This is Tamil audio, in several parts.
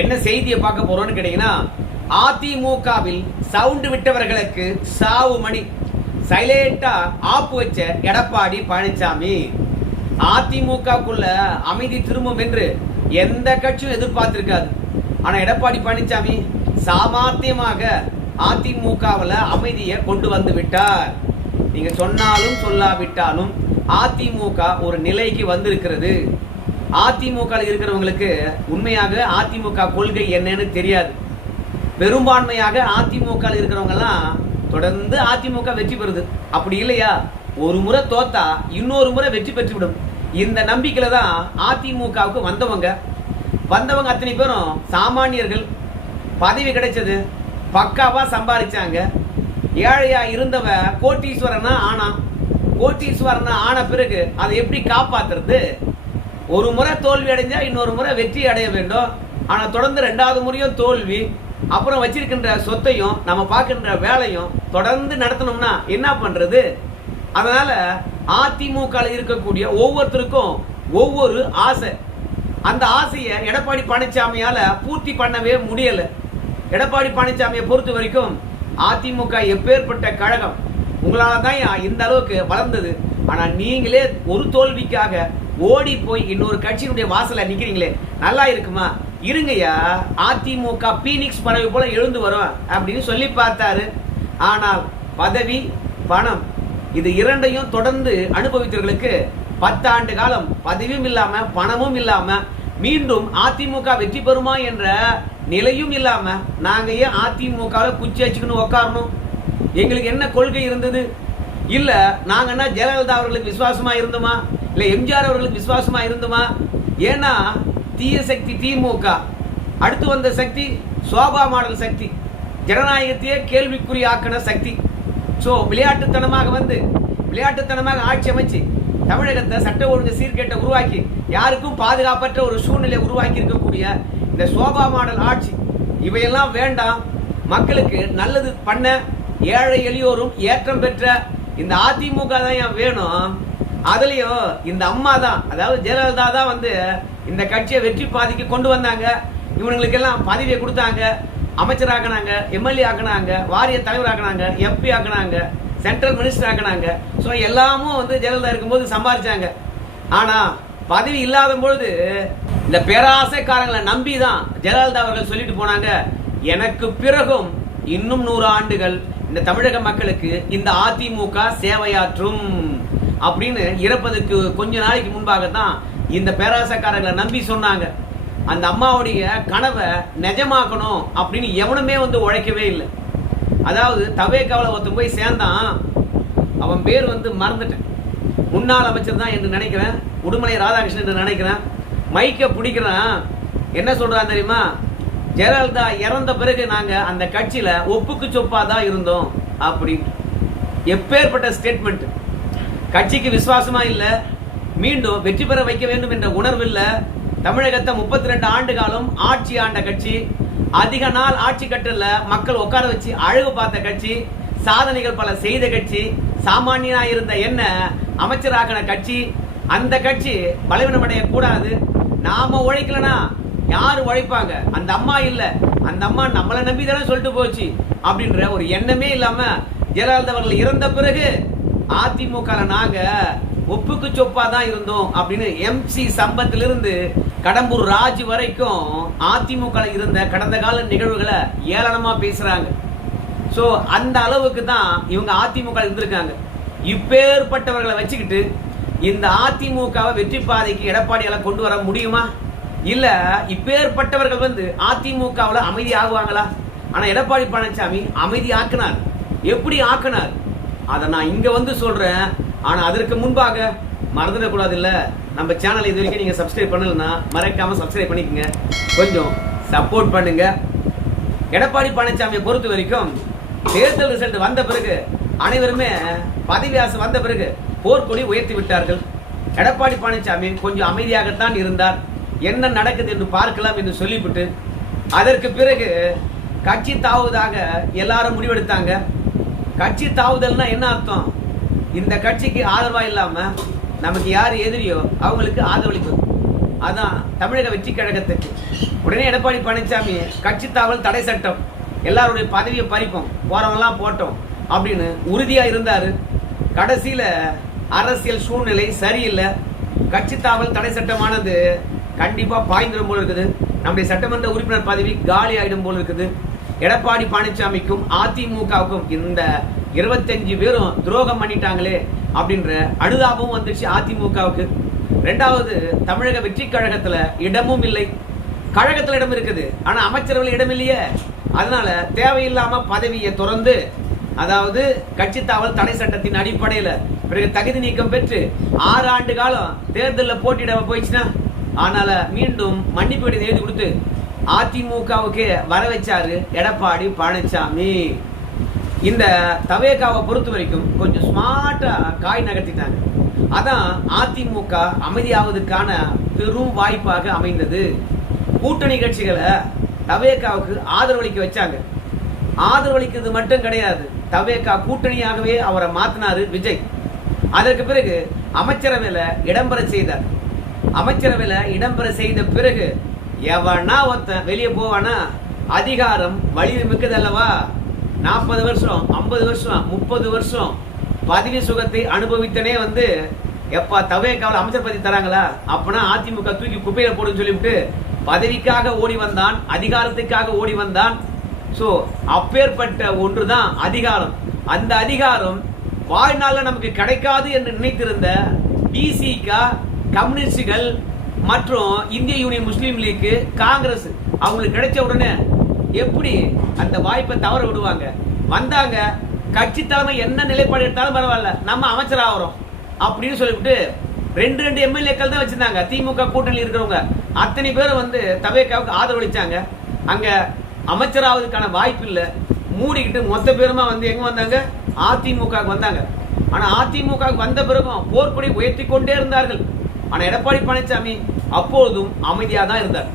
என்ன செய்தியை பார்க்க போறோம்னு கேட்டீங்கன்னா, அதிமுகவில் சவுண்டு விட்டவர்களுக்கு சாவு மணி. சைலண்டா ஆப்பு வச்ச எடப்பாடி பழனிசாமி. அதிமுகக்குள்ள அமைதி திரும்பும் என்று எந்த கட்சியும் எதிர்பார்த்திருக்காது. ஆனா எடப்பாடி பழனிசாமி சாமர்த்தியமாக அதிமுகவில் அமைதியை கொண்டு வந்து விட்டார். நீங்க சொன்னாலும் சொல்லாவிட்டாலும் அதிமுக ஒரு நிலைக்கு வந்திருக்கிறது. அதிமுக இருக்கிறவங்களுக்கு உண்மையாக அதிமுக கொள்கை என்னன்னு தெரியாது. பெரும்பான்மையாக அதிமுக இருக்கிறவங்க எல்லாம் தொடர்ந்து அதிமுக வெற்றி பெறுது. அப்படி இல்லையா, ஒரு முறை தோத்தா இன்னொரு முறை வெற்றி பெற்றுவிடும். இந்த நம்பிக்கையில தான் அதிமுகவுக்கு வந்தவங்க அத்தனை பேரும் சாமானியர்கள். பதவி கிடைச்சது, பக்காவா சம்பாதிச்சாங்க. ஏழையா இருந்தவ கோட்டீஸ்வரனா ஆன பிறகு அதை எப்படி காப்பாத்துறது? ஒரு முறை தோல்வி அடைஞ்சா இன்னொரு முறை வெற்றி அடைய வேண்டும். ஆனா தொடர்ந்து 2வது முறையும் தோல்வி. அப்புறம் வச்சிருக்கின்ற சொத்தையும் நம்ம பார்க்கின்ற வேலையும் தொடர்ந்து நடத்தணும்னா என்ன பண்றது? அதனால அதிமுக இருக்கக்கூடிய ஒவ்வொருத்தருக்கும் ஒவ்வொரு ஆசை. அந்த ஆசையை எடப்பாடி பழனிசாமியால பூர்த்தி பண்ணவே முடியல. எடப்பாடி பழனிசாமியை பொறுத்த வரைக்கும் அதிமுக எப்பேற்பட்ட கழகம், உங்களால தான் இந்த அளவுக்கு வளர்ந்தது. ஆனா நீங்களே ஒரு தோல்விக்காக ஓடி போய் இன்னொரு கட்சியினுடைய வாசல நிக்கிறீங்களே, நல்லா இருக்குமா? இருங்கய்யா, அதிமுக பீனிக்ஸ் பறவை போல எழுந்து வரும் அப்படின்னு சொல்லி பார்த்தாரு. ஆனால் பதவி, பணம் இது இரண்டையும் தொடர்ந்து அனுபவித்தவர்களுக்கு 10 ஆண்டு காலம் பதவியும் இல்லாம பணமும் இல்லாம மீண்டும் அதிமுக வெற்றி பெறுமா என்ற நிலையும் இல்லாம நாங்க ஏன் அதிமுக குச்சி வச்சுக்கணும் உட்காரணும்? எங்களுக்கு என்ன கொள்கை இருந்தது? இல்ல நாங்க என்ன ஜெயலலிதா அவர்களுக்கு விசுவாசமா இருந்தோமா? இல்ல எம்ஜிஆர் அவர்களுக்கு விசுவாசமா இருந்தோமா? ஏன்னா தீய சக்தி திமுக, அடுத்து வந்த சக்தி சோபா மாடல் சக்தி, ஜனநாயகத்தையே கேள்விக்குறியாக்கின சக்தி. சோ விளையாட்டுத்தனமாக ஆட்சி அமைச்சு தமிழகத்தை சட்ட ஒழுங்கு சீர்கேட்டை உருவாக்கி யாருக்கும் பாதுகாப்பற்ற ஒரு சூழ்நிலை உருவாக்கி இருக்கக்கூடிய இந்த சோபா மாடல் ஆட்சி, இவையெல்லாம் வேண்டாம். மக்களுக்கு நல்லது பண்ண, ஏழை எளியோரும் ஏற்றம் பெற்ற இந்த அதிமுக தான் வேணும். அதுலயும் இந்த அம்மா தான், அதாவது ஜெயலலிதா தான் இந்த கட்சியை வெற்றி பாதிக்கு கொண்டு வந்தாங்க. இவங்களுக்கு எல்லாம் பதவியை கொடுத்தாங்க, அமைச்சர் ஆக்கினாங்க, எம்எல்ஏ ஆக்கினாங்க, வாரிய தலைவர் ஆக்கினாங்க, எம்பி ஆக்கினாங்க, சென்ட்ரல் மினிஸ்டர் ஆக்கினாங்க. ஸோ எல்லாமும் ஜெயலலிதா இருக்கும்போது சம்பாதிச்சாங்க. ஆனா பதவி இல்லாத பொழுது இந்த பேராசைக்காரங்களை நம்பி தான் ஜெயலலிதா அவர்கள் சொல்லிட்டு போனாங்க, எனக்கு பிறகும் இன்னும் 100 ஆண்டுகள் இந்த தமிழக மக்களுக்கு இந்த அதிமுக சேவையாற்றும் அப்படின்னு இறப்பதற்கு கொஞ்ச நாளைக்கு முன்பாக தான் இந்த பேராசைக்காரர்களை நம்பி சொன்னாங்க. அந்த அம்மாவுடைய கனவை நிஜமாக்கணும் அப்படின்னு எவனுமே உழைக்கவே இல்லை. அதாவது தவேக்காவில் ஒருத்தன் போய் சேர்ந்தான், அவன் பேர் மறந்துட்டேன், முன்னாள் அமைச்சர் தான் என்று நினைக்கிறேன், உடுமலை ராதாகிருஷ்ணன் என்று நினைக்கிறேன். மைக்க பிடிக்கிறான், என்ன சொல்றான் தெரியுமா? ஜெயலலிதா இறந்த பிறகு நாங்க அந்த கட்சியில ஒப்புக்கு சொப்பா தான் இருந்தோம் அப்படின்னு. எப்பேற்பட்ட ஸ்டேட்மெண்ட்! கட்சிக்கு விசுவாசமா இல்ல, மீண்டும் வெற்றி பெற வைக்க வேண்டும் என்ற உணர்வு இல்ல. தமிழகத்தை 32 ஆண்டு காலம் ஆட்சி ஆண்ட கட்சி, அதிக நாள் ஆட்சி கட்டல மக்கள் உட்கார வச்சு அழகு பார்த்த கட்சி, சாதனைகள் பல செய்த கட்சி, சாமானியனா இருந்த என்ன அமைச்சராக்கின கட்சி. அந்த கட்சி பலவீனமடைய கூடாது. நாம உழைக்கலனா யாரு உழைப்பாங்க? அந்த அம்மா இல்ல, அந்த அம்மா நம்மளை நம்பி தானே சொல்லிட்டு போச்சு அப்படின்ற ஒரு எண்ணமே இல்லாம ஜெயலலிதா அவர்கள் இறந்த பிறகு அதிமுக நாங்க ஒப்புக்கு சொப்பா தான் இருந்தோம் அப்படின்னு MC சம்பத்திலிருந்து கடம்பூர் ராஜ் வரைக்கும் அதிமுக இருந்த கடந்த கால நிகழ்வுகளை ஏளனமா பேசுறாங்க. சோ அந்த அளவுக்கு தான் இவங்க அதிமுக இருந்திருக்காங்க. இப்பேற்பட்டவர்களை வச்சுக்கிட்டு இந்த அதிமுகவை வெற்றி பாதைக்கு எடப்பாடியால கொண்டு வர முடியுமா? இல்ல இப்பேற்பட்டவர்கள் அதிமுகவில் அமைதி ஆகுவாங்களா? ஆனா எடப்பாடி பழனிசாமி அமைதி ஆக்கினார். எப்படி ஆக்கினார் அதை நான் இங்க சொல்றேன். ஆனா அதற்கு முன்பாக மறந்துடக்கூடாது இல்ல, நம்ம சேனல் இது வரைக்கும் நீங்க சப்ஸ்கிரைப் பண்ணலன்னா மறக்காம சப்ஸ்கிரைப் பண்ணிக்கங்க, கொஞ்சம் சப்போர்ட் பண்ணுங்க. எடப்பாடி பழனிசாமியை பொறுத்த வரைக்கும் தேர்தல் ரிசல்ட் வந்த பிறகு அனைவருமே பதவி ஆசை வந்த பிறகு போர்க்கொடி உயர்த்தி விட்டார்கள். எடப்பாடி பழனிசாமி கொஞ்சம் அமைதியாகத்தான் இருந்தார். என்ன நடக்குது என்று பார்க்கலாம் என்று சொல்லிவிட்டு அதற்கு பிறகு கட்சி தாவுவதாக எல்லாரும் முடிவெடுத்தாங்க. கட்சி தாவுதல்னா என்ன அர்த்தம்? இந்த கட்சிக்கு ஆதரவா இல்லாம நமக்கு யார் எதிரியோ அவங்களுக்கு ஆதரவளிப்பது. அதான் தமிழக வெற்றி கழகத்துக்கு. உடனே எடப்பாடி பழனிசாமி கட்சி தாவல் தடை சட்டம் எல்லாருடைய பதவியை பறிப்போம், போறவங்கலாம் போட்டோம் அப்படின்னு உறுதியா இருந்தாரு. கடைசியில அரசியல் சூழ்நிலை சரியில்லை. கட்சி தாவல் தடை சட்டமானது கண்டிப்பா பாய்ந்துடும் போல இருக்குது. நம்முடைய சட்டமன்ற உறுப்பினர் பதவி காலி ஆயிடும் போல இருக்குது. எடப்பாடி பழனிசாமிக்கும் அதிமுகவுக்கும் இந்த 25 பேரும் துரோகம் பண்ணிட்டாங்களே அப்படின்ற அனுதாபமும் வந்துச்சு அதிமுகவுக்கு. ரெண்டாவது, தமிழக வெற்றி கழகத்துல இடமும் இல்லை. கழகத்துல இடம் இருக்குது, ஆனா அமைச்சரவையில் இடம் இல்லையே. அதனால தேவையில்லாம பதவியை துறந்து, அதாவது கட்சி தாவல் தடை சட்டத்தின் அடிப்படையில் பிறகு தகுதி நீக்கம் பெற்று 6 ஆண்டு காலம் தேர்தலில் போட்டியிட போயிடுச்சுன்னா, அதனால மீண்டும் மன்னிப்பு கடிதம் எழுதி கொடுத்து அதிமுகவுக்கு வர வச்சாரு எடப்பாடி பழனிசாமி. இந்த தவேகாவை பொறுத்த வரைக்கும் கொஞ்சம் ஸ்மார்ட்டா காய் நகர்த்திட்டாங்க. அதான் அதிமுக அமைதியாவதுக்கான பெரும் வாய்ப்பாக அமைந்தது. கூட்டணி கட்சிகளை தவேகாவுக்கு ஆதரவளிக்க வச்சாங்க. ஆதரவளிக்கிறது மட்டும் கிடையாது, தவேகா கூட்டணியாகவே அவரை மாத்தினாரு விஜய். அதற்கு பிறகு அமைச்சரவையில இடம்பெற செய்தார். அமைச்சரவையில இடம்பெற செய்த பிறகு எவனா ஒருத்தன் வெளியே போவானா? அதிகாரம் வலிமை மிக்கது அல்லவா? 40 வருஷம் 50 வருஷம் 30 வருஷம் பதவி சுகத்தை அனுபவித்தனே எப்ப தவேகாவில் அமைச்சர் பதவி தராங்களா? அப்பனா அதிமுக தூக்கி குப்பையில போடுன்னு சொல்லிவிட்டு பதவிக்காக ஓடி வந்தான், அதிகாரத்துக்காக ஓடி வந்தான். சோ அப்பேற்பட்ட ஒன்றுதான் அதிகாரம். அந்த அதிகாரம் வாழ்நாள்ல நமக்கு கிடைக்காது என்று நினைத்திருந்த டிசிக, கம்யூனிஸ்டுகள் மற்றும் இந்திய யூனியன் முஸ்லீம் லீக், காங்கிரஸ் அவங்களுக்கு கிடைச்ச உடனே எப்படி அந்த வாய்ப்பை தவற விடுவாங்க? வந்தாங்க, கட்சி தலைமை என்ன நிலைப்பாடு எடுத்தாலும் பரவாயில்ல, நம்ம அமைச்சர் ஆகிறோம் அப்படின்னு சொல்லிவிட்டு 2 எம்எல்ஏக்கள் தான் வச்சிருந்தாங்க. திமுக கூட்டணியில் இருக்கிறவங்க அத்தனை பேரும் தவேகாவுக்கு ஆதரவளிச்சாங்க. அங்க அமைச்சராவதுக்கான வாய்ப்பு இல்லை. மூடிக்கிட்டு மொத்த பேருமா எங்க வந்தாங்க? அதிமுக வந்தாங்க. ஆனா அதிமுக வந்த பிறகும் போர்க்கொடி உயர்த்தி கொண்டே இருந்தார்கள். ஆனா எடப்பாடி பழனிசாமி அப்பொழுதும் அமைதியா தான் இருந்தார்.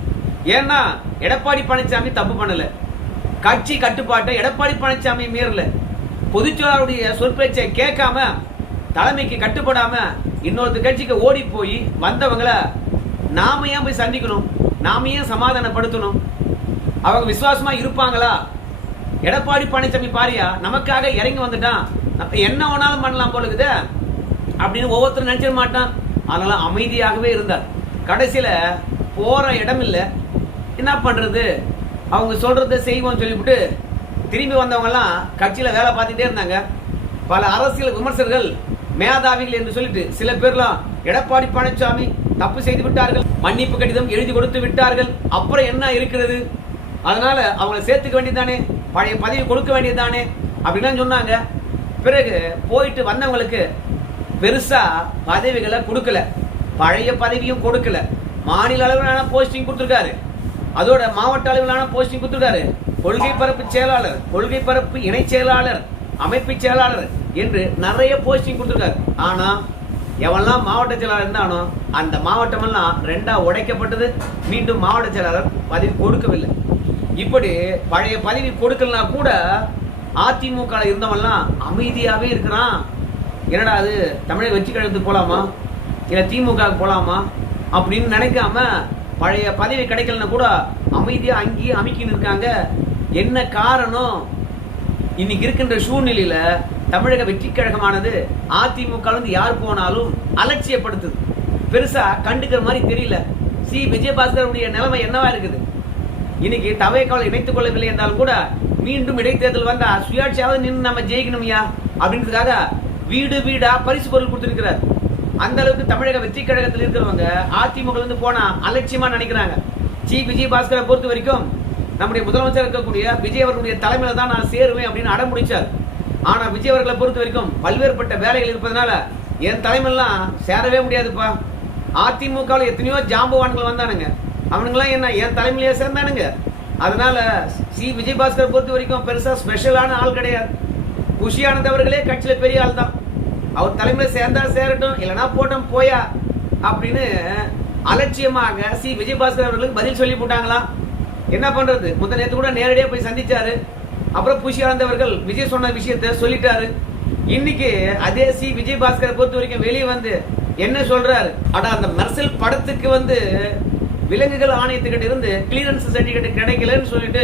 ஏன்னா எடப்பாடி பழனிசாமி தப்பு பண்ணல, கட்சி கட்டுப்பாட்டை எடப்பாடி பழனிசாமி மீறல. பொதுச்செயலாளருடைய சொற்பேச்சை கேட்காம, தலைமைக்கு கட்டுப்படாம இன்னொரு கட்சிக்கு ஓடி போய் வந்தவங்களை நாம ஏன் போய் சந்திக்கணும்? நாம ஏன் சமாதானப்படுத்தணும்? அவங்க விசுவாசமா இருப்பாங்களா? எடப்பாடி பழனிசாமி பாரியா நமக்காக இறங்கி வந்துட்டான், என்ன வேணாலும் பண்ணலாம் போலுக்குது அப்படின்னு ஒவ்வொருத்தரும் நினைச்சிட மாட்டான். அதனால அமைதியாகவே இருந்தார். கடைசியில போற இடம் இல்ல, என்ன பண்றது, அவங்க சொல்றதை செய்வோம் சொல்லிவிட்டு திரும்பி வந்தவங்க எல்லாம் கட்சியில வேலை பார்த்துட்டே இருந்தாங்க. பல அரசியல் விமர்சகர்கள் மேதாவிகள் என்று சொல்லிட்டு சில பேர்லாம் எடப்பாடி பழனிசாமி தப்பு செய்து விட்டார்கள், மன்னிப்பு கடிதம் எழுதி கொடுத்து விட்டார்கள், அப்புறம் என்ன இருக்கிறது, அதனால அவங்களை சேர்த்துக்க வேண்டியதானே, பழைய பதவி கொடுக்க வேண்டியதானே அப்படின்னு சொன்னாங்க. பிறகு போயிட்டு வந்தவங்களுக்கு பெருசா பதவிகளை கொடுக்கல, பழைய பதவியும் கொடுக்கல. மாநில அளவிலான போஸ்டிங் கொடுத்துருக்காரு, அதோட மாவட்ட அளவிலான போஸ்டிங் கொடுத்துருக்காரு. கொள்கை பரப்பு செயலாளர், கொள்கை பரப்பு இணை செயலாளர், அமைப்பு செயலாளர் என்று நிறைய போஸ்டிங் கொடுத்துருக்காரு. ஆனா எவெல்லாம் மாவட்ட செயலாளர் இருந்தானோ அந்த மாவட்டம் எல்லாம் 2ஆ உடைக்கப்பட்டது. மீண்டும் மாவட்ட செயலாளர் பதவி கொடுக்கவில்லை. இப்படி பழைய பதவி கொடுக்கலனா கூட அதிமுக இருந்தவெல்லாம் அமைதியாவே இருக்கிறான். என்னடா அது, தமிழக வெற்றி கழகத்துக்கு போலாமா இல்ல திமுக போலாமா அப்படின்னு நினைக்காம பழைய பதவி கிடைக்கலன்னா கூட அமைதியா அங்கேயே அமைக்கின்னு இருக்காங்க. என்ன காரணம்? இன்னைக்கு இருக்கின்ற சூழ்நிலையில தமிழக வெற்றி கழகமானது அதிமுக யார் போனாலும் அலட்சியப்படுத்துது, பெருசா கண்டுக்கிற மாதிரி தெரியல. விஜயபாஸ்கருடைய நிலைமை என்னவா இருக்குது? இன்னைக்கு தவேகாவை இணைத்துக் கொள்ளவில்லை என்றாலும் கூட மீண்டும் இடைத்தேர்தல் வந்தா சுயாட்சியாவது நின்று நம்ம ஜெயிக்கணும்யா அப்படின்றதுக்காக வீடு வீடா பரிசு பொருள் கொடுத்திருக்கிறார். அந்த அளவுக்கு தமிழக வெற்றி கழகத்தில் இருக்கிறவங்க அதிமுக போனா அலட்சியமா நினைக்கிறாங்க. விஜயபாஸ்கரை பொறுத்த வரைக்கும் நம்முடைய முதலமைச்சர் இருக்கக்கூடிய விஜய் அவர்களுடைய தலைமையில தான் நான் சேருவேன் அப்படின்னு அடம் முடிச்சார். ஆனா விஜய் அவர்களை பொறுத்த வரைக்கும் பல்வேறுபட்ட வேலைகள் இருப்பதனால என் தலைமையெல்லாம் சேரவே முடியாதுப்பா. அதிமுக எத்தனையோ ஜாம்பவான்கள் வந்தானுங்க, அவனுங்களாம் என்ன என் தலைமையிலேயே சேர்ந்தானுங்க. அதனால விஜயபாஸ்கரை பொறுத்த வரைக்கும் பெருசா ஸ்பெஷலான ஆள் கிடையாது. குஷியானது அவர்களே கட்சியில பெரிய ஆள் தான், அவர் தலைமையில சேர்ந்தா சேரட்டும், இல்லைன்னா போட்டோம் போயா அப்படின்னு அலட்சியமாக விஜயபாஸ்கர் அவர்களுக்கு பதில் சொல்லி போட்டாங்களாம். என்ன பண்றது, முந்த நேற்று கூட நேரடியாக போய் சந்திச்சாரு. அப்புறம் புஷியானந்தவர்கள் விஜய் சொன்ன விஷயத்த சொல்லிட்டாரு. இன்னைக்கு அதே விஜயபாஸ்கரை பொறுத்த வரைக்கும் வெளியே என்ன சொல்றாரு, ஆனா அந்த மெர்சல் படத்துக்கு வந்து விலங்குகள் ஆணையத்துக்கிட்ட இருந்து கிளியரன்ஸ் சர்டிபிகேட் கிடைக்கலன்னு சொல்லிட்டு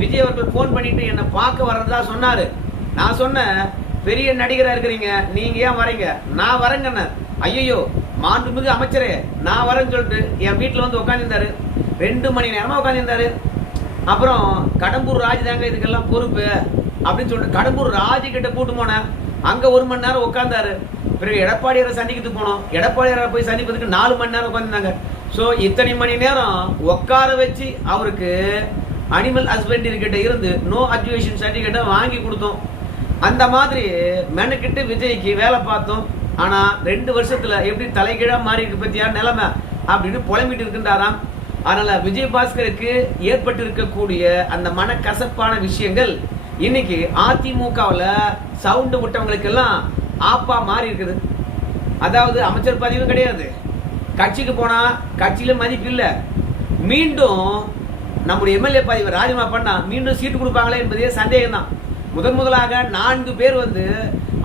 விஜய் அவர்கள் போன் பண்ணிட்டு என்ன பார்க்க வரதா சொன்னாரு. நான் சொன்னேன், பெரிய நடிகரா இருக்கிறீங்க, நீங்க ஏன் வரீங்க? நான் வரேங்கண்ண. ஐயோ மாண்புமிகு அமைச்சரே நான் வரேன்னு சொல்லிட்டு என் வீட்டுல வந்து உட்காந்துருந்தாரு. 2 மணி நேரமா உட்காந்துருந்தாரு. அப்புறம் கடம்பூர் ராஜ் தாங்க இதுக்கெல்லாம் பொறுப்பு அப்படின்னு சொல்லிட்டு கடம்பூர் ராஜ் கிட்ட கூட்டு போனேன். அங்க 1 மணி நேரம் உட்கார்ந்தாரு. பிறகு எடப்பாடியாரை சந்திக்கிட்டு போனோம். எடப்பாடியாரை போய் சந்திப்பதுக்கு 4 மணி நேரம் உட்காந்துருந்தாங்க. ஸோ இத்தனை மணி நேரம் உட்கார வச்சு அவருக்கு அனிமல் ஹஸ்பண்டரி கிட்ட இருந்து நோ அக்யூவேஷன் சர்டிபிகேட்டை வாங்கி கொடுத்தோம். அந்த மாதிரி மெனக்கிட்டு விஜய்க்கு வேலை பார்த்தோம். ஆனா 2 வருஷத்துல எப்படி தலைகீழா மாறி இருக்கு பத்தியா நிலைமை அப்படின்னு புலம்பிட்டு இருக்கின்றாராம். அதனால விஜயபாஸ்கருக்கு ஏற்பட்டு இருக்கக்கூடிய அந்த மனக்கசப்பான விஷயங்கள் இன்னைக்கு அதிமுகவுல சவுண்டு விட்டவங்களுக்கு எல்லாம் ஆப்பா மாறி இருக்குது. அதாவது அமைச்சர் பதவி கிடையாது, கட்சிக்கு போனா கட்சியில மதிப்பு இல்ல, மீண்டும் நம்முடைய எம்எல்ஏ பதவி ராஜினாமா பண்ணா மீண்டும் சீட்டு கொடுப்பாங்களே என்பதே சந்தேகம் தான். முதலாக 4 பேர் வந்து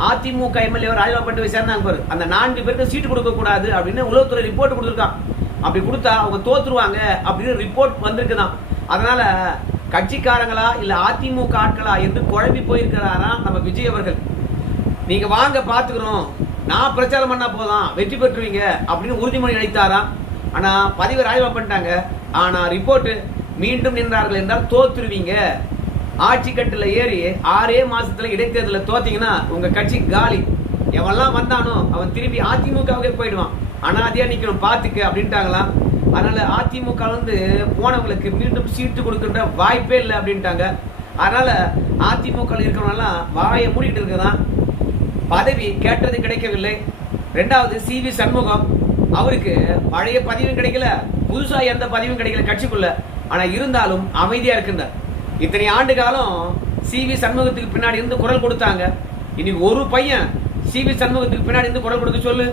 அதிமுக எம்எல்ஏ ராஜினாமா பண்ணிட்டு சேர்ந்தாங்க பாரு, அந்த 4 பேருக்கு சீட்டு கொடுக்க கூடாது அப்படின்னு உளவுத்துறை ரிப்போர்ட் கொடுத்துருக்கான். அப்படி கொடுத்தா அவங்க தோத்துருவாங்க அப்படின்னு ரிப்போர்ட் வந்திருக்குதான். அதனால கட்சிக்காரங்களா இல்ல அதிமுக ஆட்களா என்று குழம்பி போயிருக்கிறாராம் நம்ம விஜய் அவர்கள். நீங்க வாங்க பாத்துக்கிறோம், நான் பிரச்சாரம் பண்ணா போதும் வெற்றி பெற்றுவீங்க அப்படின்னு உறுதிமொழி அளித்தாராம். ஆனா பதவி ராஜினாமா பண்ணிட்டாங்க. ஆனா ரிப்போர்ட் மீண்டும் நின்றார்கள் என்றால் தோத்துருவீங்க. ஆட்சி கட்டுல ஏறி 6 மாசத்துல இடைத்தேர்தலில் தோத்தீங்கன்னா உங்க கட்சி காலி. எவெல்லாம் வந்தானோ அவன் திரும்பி அதிமுகவுக்கே போயிடுவான், அனாதையா நிக்கணும் பாத்துக்க அப்படின்ட்டாங்களாம். அதனால அதிமுக வந்து போனவங்களுக்கு மீண்டும் சீட்டு கொடுக்கின்ற வாய்ப்பே இல்லை அப்படின்ட்டாங்க. அதனால அதிமுக இருக்கிறவங்கலாம் வாயை மூடிட்டு இருக்குதான். பதவி கேட்டது கிடைக்கவில்லை. 2வது CV சண்முகம், அவருக்கு பழைய பதவியும் கிடைக்கல, புதுசா எந்த பதவியும் கிடைக்கல கட்சிக்குள்ள. ஆனா இருந்தாலும் அமைதியா இருக்கின்றார். இத்தனை ஆண்டு காலம் CV சண்முகத்துக்கு பின்னாடி இருந்து குரல் கொடுத்தாங்க. இன்னைக்கு ஒரு பையன் CV சண்முகத்துக்கு பின்னாடி இருந்து குரல் கொடுக்க சொல்லு.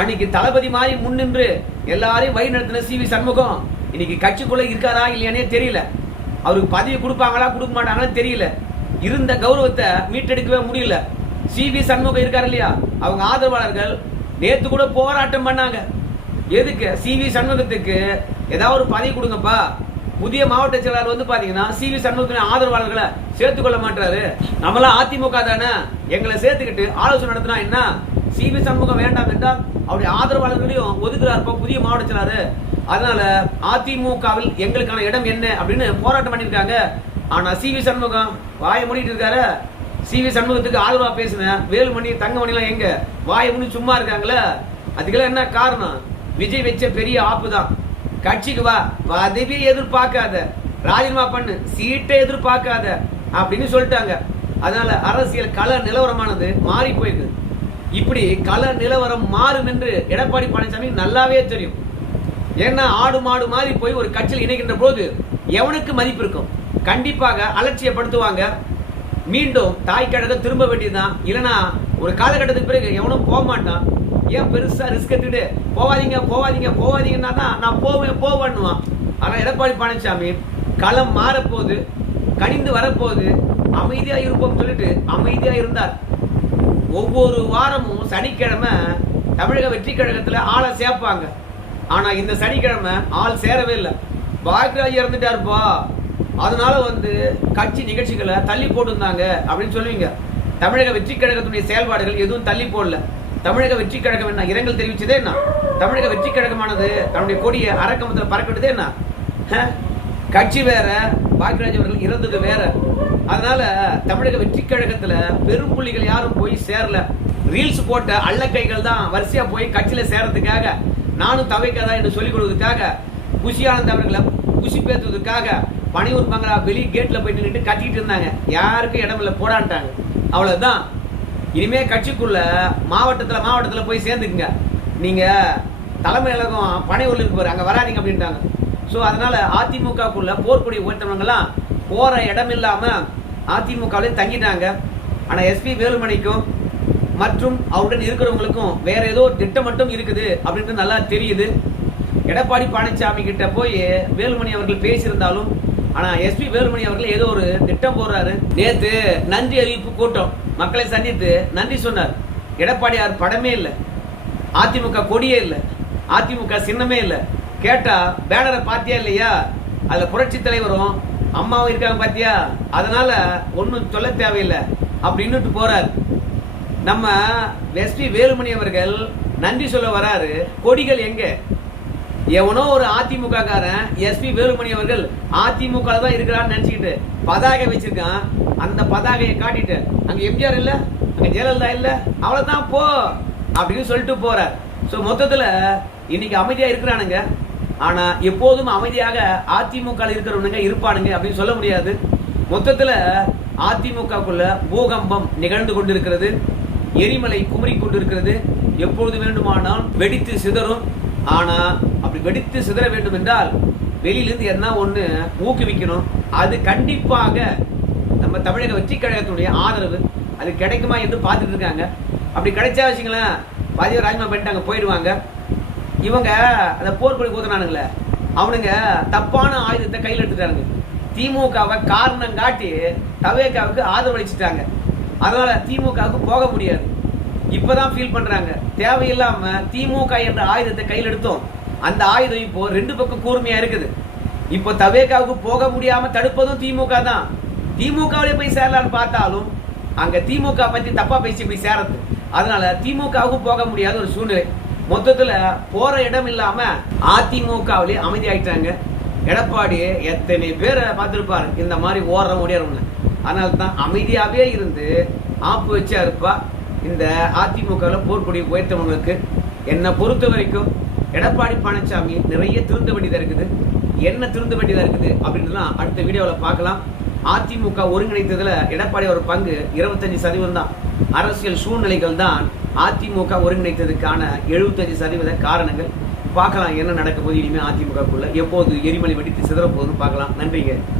அன்னைக்கு தளபதி மாதிரி முன்னின்று எல்லாரையும் வழி நடத்தின CV சண்முகம் இன்னைக்கு கட்சிக்குள்ள இருக்காரா இல்லையானே தெரியல. அவருக்கு பதவி கொடுப்பாங்களா கொடுக்க மாட்டாங்கன்னு தெரியல. இருந்த கௌரவத்தை மீட்டெடுக்கவே முடியல. CV சண்முகம் இருக்காரு இல்லையா, அவங்க ஆதரவாளர்கள் நேத்து கூட போராட்டம் பண்ணாங்க. எதுக்கு? CV சண்முகத்துக்கு ஏதாவது ஒரு பதவி கொடுங்கப்பா. புதிய மாவட்ட செயலாளர் வந்து பாத்தீங்கன்னா CV சண்முகத்தின் ஆதரவாளர்களை சேர்த்துக்கொள்ள மாட்டாரு. நம்மளாம் அதிமுக தானே, எங்களை சேர்த்துக்கிட்டு ஆலோசனை நடத்தினா என்ன? CV சண்முகம் வேண்டாம் என்றால் அவருடைய ஆதரவாளர்களையும் ஒதுக்குறாருப்பா புதிய மாவட்ட செயலாளர். அதனால அதிமுகவில் எங்களுக்கான இடம் என்ன அப்படின்னு போராட்டம் பண்ணிருக்காங்க. ஆனா CV சண்முகம் வாயை மூடிட்டு இருக்காரு. CV சண்முகத்துக்கு ஆதரவா பேசின வேலுமணி தங்கமணி எல்லாம் எங்க வாயை மூடி சும்மா இருக்காங்களே? அதுக்கெல்லாம் என்ன காரணம்? விஜய் வச்ச பெரிய ஆப்பு தான். கட்சிக்கு வா, பதவியை எதிர்பார்க்காத, ராஜினாமா பண்ணு, சீட்டை எதிர்பார்க்காத அப்படின்னு சொல்லிட்டாங்க. அதனால அரசியல் கள நிலவரமானது மாறி போயிருக்கு. இப்படி கள நிலவரம் மாறும் என்று எடப்பாடி பழனிசாமி நல்லாவே தெரியும். ஏன்னா ஆடு மாடு மாறி போய் ஒரு கட்சியில் இணைக்கின்ற போது எவனுக்கு மதிப்பு இருக்கும்? கண்டிப்பாக அலட்சியப்படுத்துவாங்க. மீண்டும் தாய் கழகம் திரும்ப வேண்டியதுதான். இல்லைன்னா ஒரு காலகட்டத்துக்கு பிறகு எவனும் போக மாட்டான். ஏன் பெருசா ரிஸ்க் எடுத்துட்டு போவாதீங்க போவாதீங்க போவாதீங்கன்னா தான் நான் போவேன்னுவான். ஆனா எடப்பாடி பழனிசாமி களம் மாறப்போகுது, கனிந்து வரப்போகுது, அமைதியா இருப்போம் சொல்லிட்டு அமைதியா இருந்தார். ஒவ்வொரு வாரமும் சனிக்கிழமை தமிழக வெற்றி கழகத்துல ஆளை சேர்ப்பாங்க. ஆனா இந்த சனிக்கிழமை ஆள் சேரவே இல்லை. பாக்யராஜ் இறந்துட்டாருப்பா, அதனால வந்து கட்சி நிகழ்ச்சிகளை தள்ளி போட்டுருந்தாங்க அப்படின்னு சொல்லுவீங்க. தமிழக வெற்றி கழகத்துடைய செயல்பாடுகள் எதுவும் தள்ளி போடல. தமிழக வெற்றி கழகம் என்ன இரங்கல் தெரிவிச்சதே என்ன? தமிழக வெற்றி கழகமானது தன்னுடைய கொடியை அரக்கமத்தில் பறக்கிட்டதே என்ன? கட்சி வேற, பாக்யராஜ் அவர்கள் இறந்தது வேற. அதனால தமிழக வெற்றி கழகத்துல பெரும் புள்ளிகள் யாரும் போய் சேரல. ரீல்ஸ் போட்ட அள்ளக்கைகள் தான் வரிசையா போய் கட்சியில சேர்றதுக்காக, நானும் தவைக்காதா என்று சொல்லிக் கொடுவதற்காக, குஷியானந்த் அவர்களை குஷி பேத்துவதற்காக பனையூர் பங்களா வெளி கேட்ல போய் நின்றுட்டு கட்டிட்டு இருந்தாங்க. யாருக்கும் இடம் இல்லை, போடான்ட்டாங்க. அவ்வளவுதான். இனிமே கட்சிக்குள்ள மாவட்டத்துல போய் சேர்ந்துக்குங்க. நீங்க தலைமையகம் பனையூர்ல இருக்கு பாரு, அங்க வராதிங்க அப்படின்ட்டாங்க. ஸோ அதனால அதிமுகக்குள்ள போர்க்குடி உயர்த்தவங்கலாம் போற இடம் இல்லாம அதிமுகவிலே தங்கிட்டாங்க. ஆனா SP வேலுமணிக்கும் மற்றும் அவருடன் இருக்கிறவங்களுக்கும் வேற ஏதோ ஒரு திட்டம் மட்டும் இருக்குது அப்படின்றது நல்லா தெரியுது. எடப்பாடி பழனிசாமி கிட்ட போய் வேலுமணி அவர்கள் பேசியிருந்தாலும், ஆனா SP வேலுமணி அவர்கள் ஏதோ ஒரு திட்டம் போடுறாரு. நேத்து நன்றி அறிவிப்பு கூட்டம், மக்களை சந்தித்து நன்றி சொன்னார். எடப்பாடியார் படமே இல்லை. அதிமுக கொடியே இல்லை, அதிமுக சின்னமே இல்லை. கேட்டா பேனரை பாத்தியா இல்லையா, அதுல புரட்சி தலைவரும் அம்மாவும் இருக்காங்க பாத்தியா, அதனால ஒன்னும் சொல்ல தேவையில்லை அப்படின்னு போறாரு. நம்ம எஸ்பி வேலுமணி அவர்கள் நன்றி சொல்ல வராரு, கொடிகள் எங்க? எவனோ ஒரு அதிமுக காரன் எஸ்பி வேலுமணி அவர்கள் அதிமுக தான் இருக்கிறான்னு நினைச்சுக்கிட்டு பதாகை வச்சிருக்கான். அந்த பதாகையை காட்டிட்டு அங்க எம்ஜிஆர் இல்ல, அங்க ஜெயலலிதா இல்ல, அவ்வளவுதான் போ அப்படின்னு சொல்லிட்டு போறார். சோ மொத்தத்துல இன்னைக்கு அமைதியா இருக்கிறானுங்க. ஆனா எப்போதும் அமைதியாக அதிமுக இருக்கிறவனுங்க இருப்பானுங்க அப்படின்னு சொல்ல முடியாது. மொத்தத்துல அதிமுகக்குள்ள பூகம்பம் நிகழ்ந்து கொண்டிருக்கிறது, எரிமலை குமரி கொண்டிருக்கிறது. எப்பொழுது வேண்டுமானால் வெடித்து சிதறும். ஆனா அப்படி வெடித்து சிதற வேண்டும் என்றால் வெளியிலிருந்து என்ன ஒண்ணு ஊக்குவிக்கணும். அது கண்டிப்பாக நம்ம தமிழக வெற்றி கழகத்துடைய ஆதரவு அது கிடைக்குமா என்று பார்த்துட்டு இருக்காங்க. அப்படி கிடைச்சா வச்சுங்களேன், பாதிய ராஜ்மா பண்ணிட்டாங்க, போயிடுவாங்க. இவங்க அந்த போர்க்கொடி ஊத்துனானுங்களே, அவனுங்க தப்பான ஆயுதத்தை கையில் எடுத்துட்டானுங்க. திமுகவை காரணம் காட்டி தவேகாவுக்கு ஆதரவு அளிச்சுட்டாங்க. அதனால திமுகவுக்கு போக முடியாது. இப்பதான் ஃபீல் பண்றாங்க, தேவையில்லாம திமுக என்ற ஆயுதத்தை கையில் எடுத்தோம். அந்த ஆயுதம் இப்போ ரெண்டு பக்கம் கூர்மையா இருக்குது. இப்போ தவேகாவுக்கு போக முடியாம தடுப்பதும் திமுக தான். திமுகவிலே போய் சேரலான்னு பார்த்தாலும் அங்க திமுக பத்தி தப்பா பேசி போய் சேரது. அதனால திமுகவுக்கு போக முடியாத ஒரு சூழ்நிலை. மொத்தத்துல போற இடம் இல்லாம அதிமுகவிலே அமைதி ஆயிட்டாங்க. எடப்பாடி எத்தனை பேரை பார்த்திருப்பாரு இந்த மாதிரி ஓடுற முடியாதுன்னு. அதனால தான் அமைதியாவே இருந்து ஆப்பு வச்சா இருப்பா. இந்த அதிமுகவில் போர்க்கொடி உயர்த்தவங்களுக்கு என்னை பொறுத்த வரைக்கும் எடப்பாடி பழனிசாமி நிறைய திருந்த வேண்டியதா இருக்குது. என்ன திருந்த வேண்டியதா இருக்குது அப்படின்றலாம் அடுத்த வீடியோவில் பார்க்கலாம். அதிமுக ஒருங்கிணைத்ததுல எடப்பாடி ஒரு பங்கு 25% தான். அரசியல் சூழ்நிலைகள் தான் அதிமுக ஒருங்கிணைத்ததுக்கான 75% காரணங்கள். பார்க்கலாம் என்ன நடக்க போது இனிமே அதிமுகக்குள்ள எப்போது எரிமலை வெடித்து சிதற போகுதுன்னு பார்க்கலாம். நன்றிங்க.